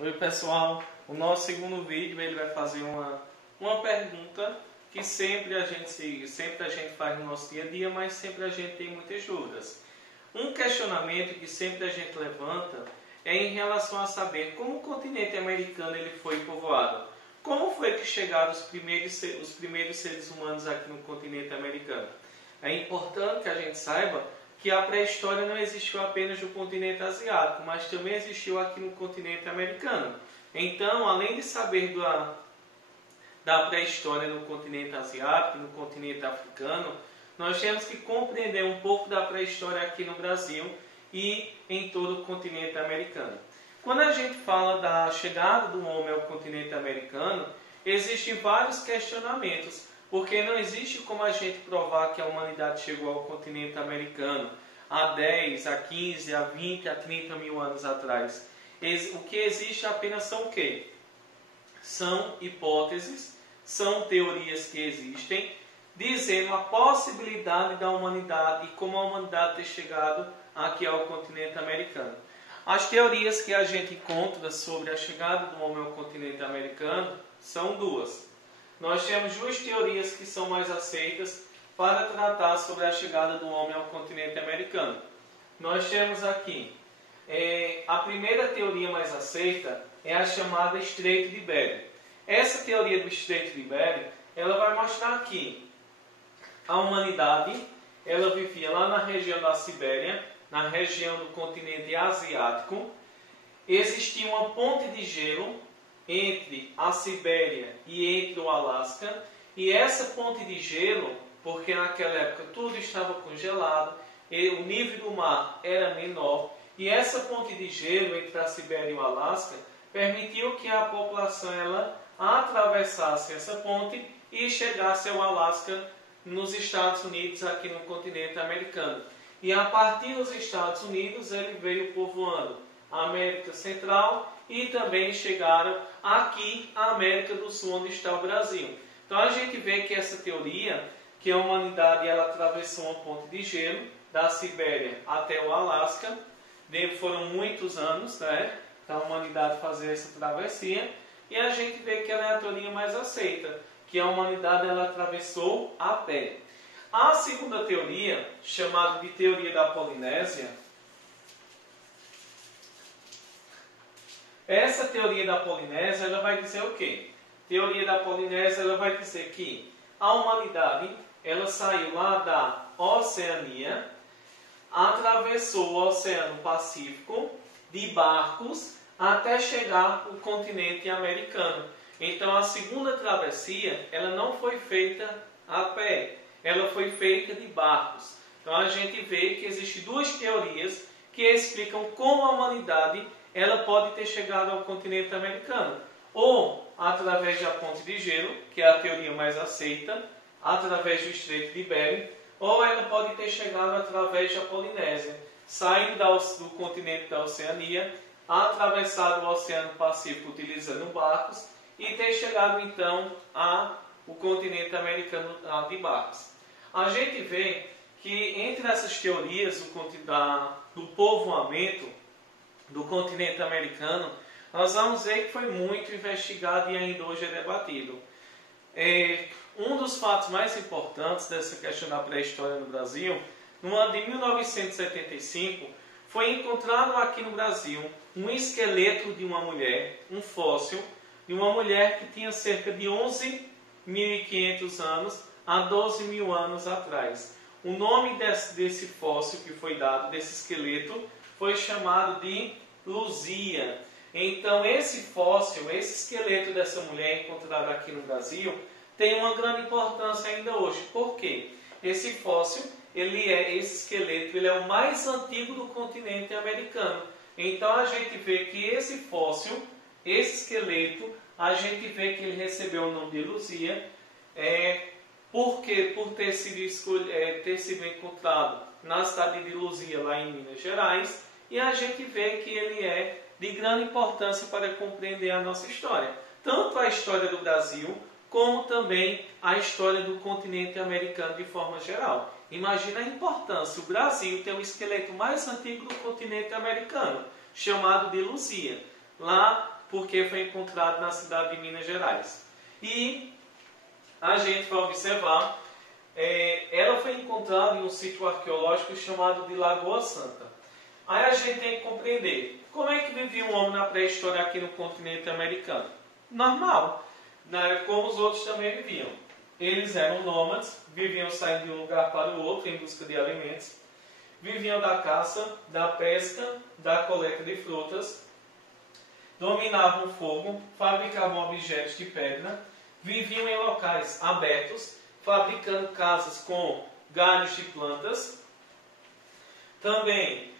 Oi pessoal, o nosso segundo vídeo ele vai fazer uma pergunta que sempre a gente faz no nosso dia a dia, mas sempre a gente tem muitas dúvidas. Um questionamento que sempre a gente levanta é em relação a saber como o continente americano ele foi povoado. Como foi que chegaram os primeiros seres humanos aqui no continente americano? É importante que a gente saiba que a pré-história não existiu apenas no continente asiático, mas também existiu aqui no continente americano. Então, além de saber da pré-história no continente asiático e no continente africano, nós temos que compreender um pouco da pré-história aqui no Brasil e em todo o continente americano. Quando a gente fala da chegada do homem ao continente americano, existem vários questionamentos, porque não existe como a gente provar que a humanidade chegou ao continente americano há 10, há 15, há 20, há 30 mil anos atrás. O que existe apenas são o quê? São hipóteses, são teorias que existem, dizendo a possibilidade da humanidade e como a humanidade ter chegado aqui ao continente americano. As teorias que a gente encontra sobre a chegada do homem ao continente americano são duas. Nós temos duas teorias que são mais aceitas para tratar sobre a chegada do homem ao continente americano. Nós temos aqui, a primeira teoria mais aceita é a chamada Estreito de Bering. Essa teoria do Estreito de Bering, ela vai mostrar que a humanidade, ela vivia lá na região da Sibéria, na região do continente asiático. Existia uma ponte de gelo entre a Sibéria e entre o Alasca, e essa ponte de gelo, porque naquela época tudo estava congelado, e o nível do mar era menor, e essa ponte de gelo entre a Sibéria e o Alasca permitiu que a população ela atravessasse essa ponte e chegasse ao Alasca nos Estados Unidos, aqui no continente americano. E a partir dos Estados Unidos ele veio povoando a América Central e também chegaram aqui à América do Sul, onde está o Brasil. Então a gente vê que essa teoria, que a humanidade ela atravessou uma ponte de gelo da Sibéria até o Alasca, foram muitos anos, né, da humanidade fazer essa travessia, e a gente vê que ela é a teoria mais aceita, que a humanidade ela atravessou a pé. A segunda teoria, chamada de teoria da Polinésia, essa teoria da Polinésia ela vai dizer o quê? Teoria da Polinésia ela vai dizer que a humanidade ela saiu lá da Oceania, atravessou o Oceano Pacífico de barcos até chegar ao continente americano. Então a segunda travessia ela não foi feita a pé, ela foi feita de barcos. Então a gente vê que existem duas teorias que explicam como a humanidade ela pode ter chegado ao continente americano. Ou através da ponte de gelo, que é a teoria mais aceita, através do Estreito de Bering, ou ela pode ter chegado através da Polinésia, saindo do continente da Oceania, atravessado o Oceano Pacífico utilizando barcos e ter chegado então ao continente americano de barcos. A gente vê que entre essas teorias do povoamento do continente americano, nós vamos ver que foi muito investigado e ainda hoje é debatido. Um dos fatos mais importantes dessa questão da pré-história no Brasil, no ano de 1975, foi encontrado aqui no Brasil um esqueleto de uma mulher, um fóssil, de uma mulher que tinha cerca de 11.500 anos a 12.000 anos atrás. O nome desse fóssil que foi dado, desse esqueleto, foi chamado de Luzia. Então esse fóssil, esse esqueleto dessa mulher encontrado aqui no Brasil, tem uma grande importância ainda hoje. Por quê? Esse fóssil, esse esqueleto, ele é o mais antigo do continente americano. Então a gente vê que esse fóssil, esse esqueleto, a gente vê que ele recebeu o nome de Luzia, porque por ter sido encontrado na cidade de Luzia, lá em Minas Gerais, e a gente vê que ele é de grande importância para compreender a nossa história. Tanto a história do Brasil, como também a história do continente americano de forma geral. Imagina a importância, o Brasil tem o esqueleto mais antigo do continente americano, chamado de Luzia. Lá porque foi encontrado na cidade de Minas Gerais. E a gente vai observar, ela foi encontrada em um sítio arqueológico chamado de Lagoa Santa. Aí a gente tem que compreender como é que vivia um homem na pré-história aqui no continente americano. Normal, né? Como os outros também viviam. Eles eram nômades, viviam saindo de um lugar para o outro em busca de alimentos, viviam da caça, da pesca, da coleta de frutas, dominavam o fogo, fabricavam objetos de pedra, viviam em locais abertos, fabricando casas com galhos de plantas. Também,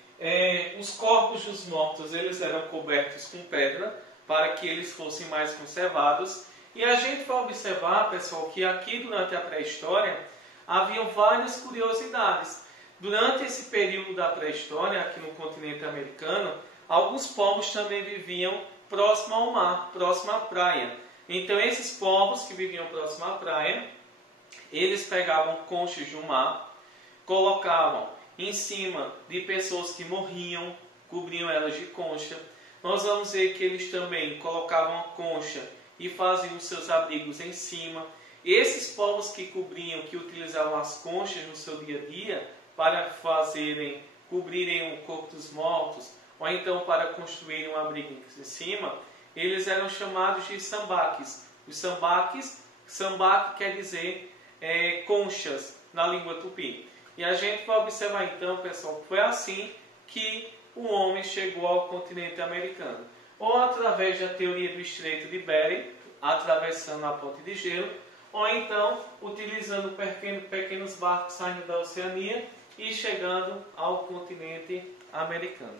os corpos dos mortos eles eram cobertos com pedra para que eles fossem mais conservados. E a gente vai observar, pessoal, que aqui durante a pré-história haviam várias curiosidades. Durante esse período da pré-história, aqui no continente americano, alguns povos também viviam próximo ao mar, próximo à praia. Então, esses povos que viviam próximo à praia, eles pegavam conchas do mar, colocavam em cima de pessoas que morriam, cobriam elas de concha. Nós vamos ver que eles também colocavam a concha e faziam os seus abrigos em cima. Esses povos que cobriam, que utilizavam as conchas no seu dia a dia para cobrirem o corpo dos mortos, ou então para construir um abrigo em cima, eles eram chamados de sambaques. Os sambaques, sambaque quer dizer conchas na língua tupi. E a gente vai observar então, pessoal, que foi assim que o homem chegou ao continente americano. Ou através da teoria do Estreito de Bering, atravessando a ponte de gelo, ou então utilizando pequenos barcos saindo da Oceania e chegando ao continente americano.